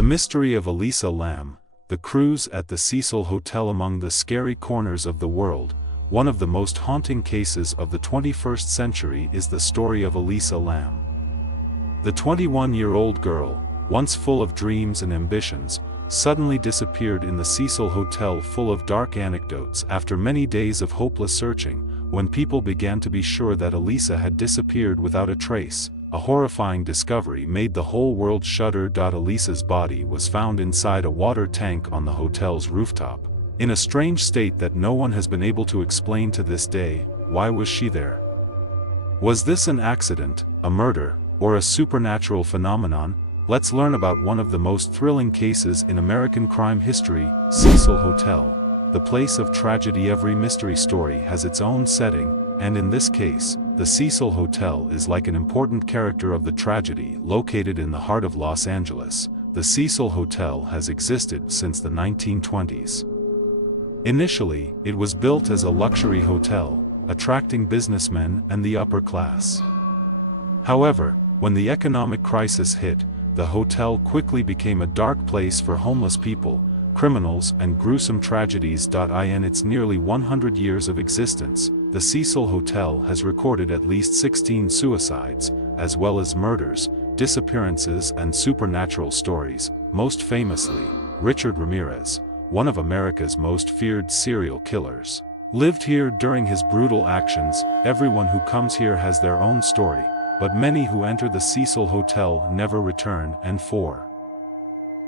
The mystery of Elisa Lam, the cruise at the Cecil Hotel. Among the scary corners of the world, one of the most haunting cases of the 21st century is the story of Elisa Lam. The 21-year-old girl, once full of dreams and ambitions, suddenly disappeared in the Cecil Hotel, full of dark anecdotes. After many days of hopeless searching, when people began to be sure that Elisa had disappeared without a trace, a horrifying discovery made the whole world shudder. Elisa's body was found inside a water tank on the hotel's rooftop, in a strange state that no one has been able to explain to this day. Why was she there? Was this an accident, a murder, or a supernatural phenomenon? Let's learn about one of the most thrilling cases in American crime history, Cecil Hotel, the place of tragedy. Every mystery story has its own setting, and in this case, the Cecil Hotel is like an important character of the tragedy. Located in the heart of Los Angeles, the Cecil Hotel has existed since the 1920s. Initially, it was built as a luxury hotel, attracting businessmen and the upper class. However, when the economic crisis hit, the hotel quickly became a dark place for homeless people, criminals, and gruesome tragedies. In its nearly 100 years of existence, the Cecil Hotel has recorded at least 16 suicides, as well as murders, disappearances, and supernatural stories. Most famously, Richard Ramirez, one of America's most feared serial killers, lived here during his brutal actions. Everyone who comes here has their own story, but many who enter the Cecil Hotel never return. And for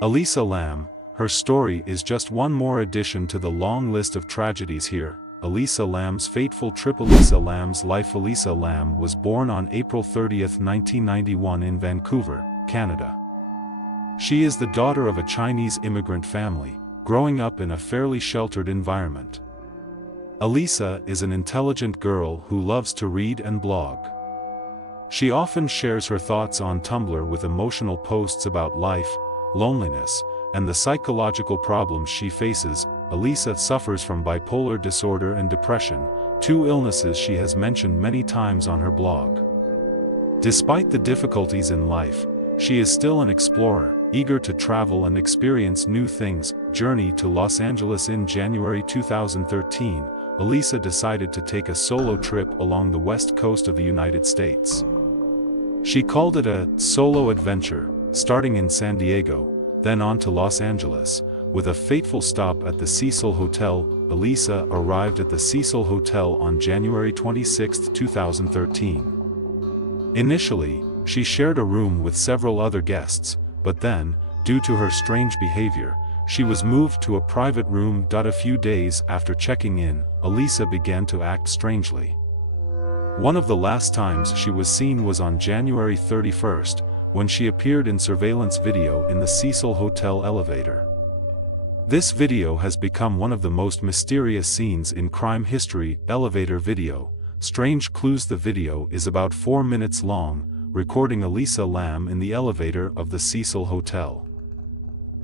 Elisa Lam, her story is just one more addition to the long list of tragedies here. Elisa Lam's fateful trip. Elisa Lam's life. Elisa Lam was born on April 30, 1991 in Vancouver, Canada. She is the daughter of a Chinese immigrant family, growing up in a fairly sheltered environment. Elisa is an intelligent girl who loves to read and blog. She often shares her thoughts on Tumblr with emotional posts about life, loneliness, and the psychological problems she faces. Elisa suffers from bipolar disorder and depression, two illnesses she has mentioned many times on her blog. Despite the difficulties in life, she is still an explorer, eager to travel and experience new things. Journey to Los Angeles. In January 2013, Elisa decided to take a solo trip along the west coast of the United States. She called it a solo adventure, starting in San Diego, then on to Los Angeles, with a fateful stop at the Cecil Hotel. Elisa arrived at the Cecil Hotel on January 26, 2013. Initially, she shared a room with several other guests, but then, due to her strange behavior, she was moved to a private room. A few days after checking in, Elisa began to act strangely. One of the last times she was seen was on January 31st, when she appeared in surveillance video in the Cecil Hotel elevator. This video has become one of the most mysterious scenes in crime history. Elevator video. Strange clues. The video is about 4 minutes long, recording Elisa Lam in the elevator of the Cecil Hotel.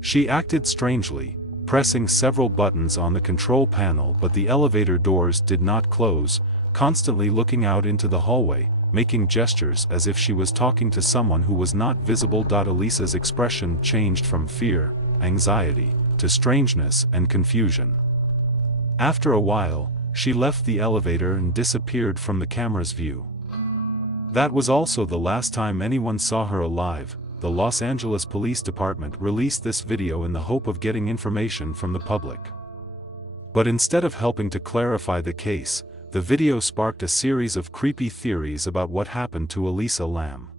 She acted strangely, pressing several buttons on the control panel, but the elevator doors did not close, constantly looking out into the hallway, making gestures as if she was talking to someone who was not visible. Elisa's expression changed from fear, anxiety, to strangeness and confusion. After a while, she left the elevator and disappeared from the camera's view. That was also the last time anyone saw her alive. The Los Angeles Police Department released this video in the hope of getting information from the public. But instead of helping to clarify the case, the video sparked a series of creepy theories about what happened to Elisa Lam.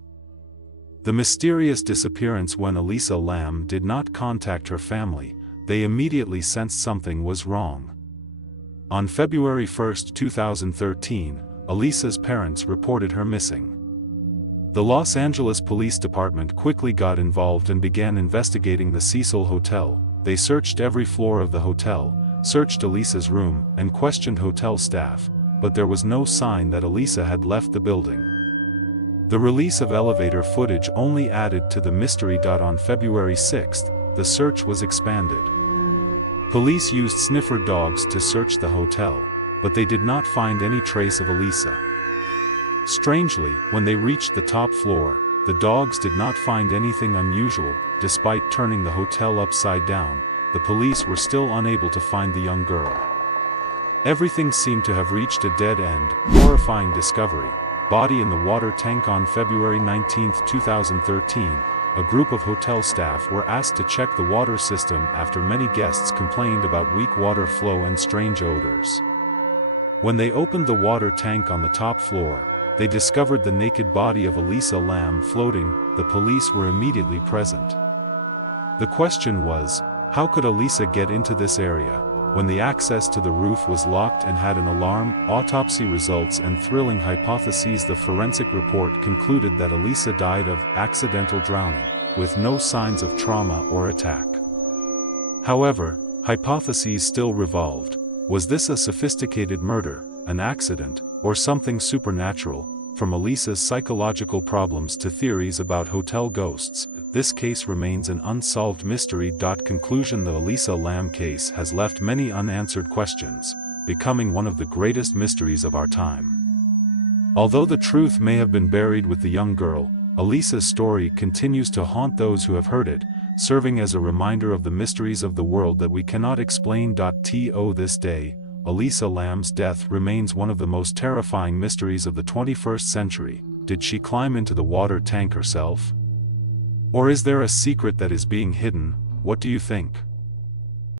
The mysterious disappearance. When Elisa Lam did not contact her family, they immediately sensed something was wrong. On February 1, 2013, Elisa's parents reported her missing. The Los Angeles Police Department quickly got involved and began investigating the Cecil Hotel. They searched every floor of the hotel, searched Elisa's room, and questioned hotel staff, but there was no sign that Elisa had left the building. The release of elevator footage only added to the mystery. On February 6, the search was expanded. Police used sniffer dogs to search the hotel, but they did not find any trace of Elisa. Strangely, when they reached the top floor, the dogs did not find anything unusual. despite turning the hotel upside down, the police were still unable to find the young girl. Everything seemed to have reached a dead end. Horrifying discovery. Body in the water tank. On February 19, 2013, a group of hotel staff were asked to check the water system after many guests complained about weak water flow and strange odors. When they opened the water tank on the top floor, they discovered the naked body of Elisa Lam floating. The police were immediately present. The question was, how could Elisa get into this area, when the access to the roof was locked and had an alarm? Autopsy results and thrilling hypotheses. The forensic report concluded that Elisa died of accidental drowning, with no signs of trauma or attack. However, hypotheses still revolved. Was this a sophisticated murder, an accident, or something supernatural? From Elisa's psychological problems to theories about hotel ghosts, this case remains an unsolved mystery. Conclusion. The Elisa Lam case has left many unanswered questions, becoming one of the greatest mysteries of our time. Although the truth may have been buried with the young girl, Elisa's story continues to haunt those who have heard it, serving as a reminder of the mysteries of the world that we cannot explain. To this day, Elisa Lam's death remains one of the most terrifying mysteries of the 21st century. Did she climb into the water tank herself? Or is there a secret that is being hidden? What do you think?